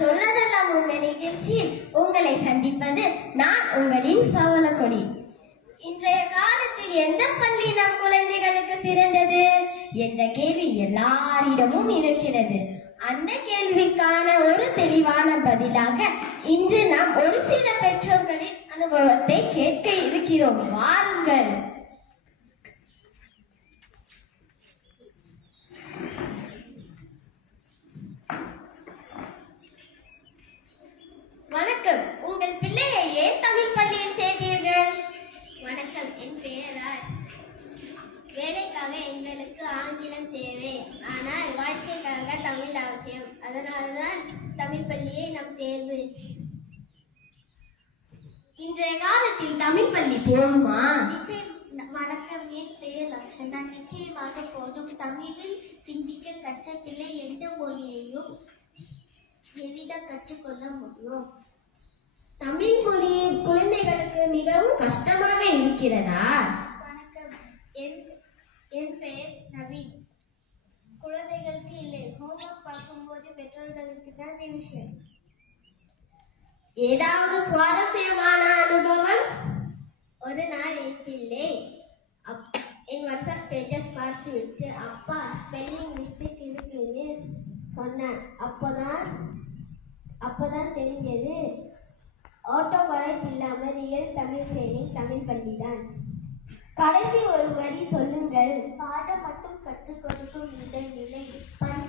சொல்லதெல்லாம் உண்மை நிகழ்ச்சியில் உங்களை சந்திப்பது நான் உங்களின் பவளக்கொடி. இன்றைய காலத்தில் எந்த பள்ளி நம் குழந்தைகளுக்கு சிறந்தது என்ற கேள்வி எல்லாரிடமும் இருக்கிறது. அந்த கேள்விக்கான ஒரு தெளிவான பதிலாக இன்று நாம் ஒரு சில பெற்றோர்களின் அனுபவத்தை கேட்க இருக்கிறோம். வாருங்கள். வணக்கம். உங்கள் பிள்ளையை ஏன் தமிழ் பள்ளியில் சேர்த்தீர்கள்? வணக்கம், என் பெயர் ராஜ். வேலைக்காக எங்களுக்கு ஆங்கிலம் தேவை, ஆனால் வாழ்க்கைக்காக தமிழ் அவசியம். அதனால்தான் தமிழ் பள்ளியை நம் தேர்வு. இன்றைய காலத்தில் தமிழ் பள்ளி போதுமா? வணக்கம், என் பெயர் லக்ஷனா. நிச்சயமாக போதும். தமிழில் சிந்திக்க கற்ற பிள்ளை எந்த மொழியையும் எளிதாக கற்றுக்கொள்ள முடியும். தமிழ் மொழி குழந்தைகளுக்கு மிகவும் கஷ்டமாக இருக்கிறதா? வணக்கம், என் பெயர் நவீன். குழந்தைகளுக்கு இல்லை, ஹோம்ஒர்க் பார்க்கும்போது பெற்றோர்களுக்கு தான் ரிவிஷன். ஏதாவது சுவாரஸ்யமான அனுபவம்? ஒரு நாள் என் பிள்ளை என் வாட்ஸ்அப் ஸ்டேட்டஸ் பார்த்துவிட்டு அப்பா ஸ்பெல்லிங் மிஸ்டேக் இருக்கு மிஸ் சொன்னான். அப்போதான் தெரிஞ்சது ஆட்டோ கரெக்ட் இல்லாமல் ரியல் தமிழ் ட்ரைனிங் தமிழ் பள்ளி தான். கடைசி ஒரு வரி சொல்லுங்கள். பாடம் மட்டும் கற்றுக் கொடுக்கும் இடைநிலை, பள்ளி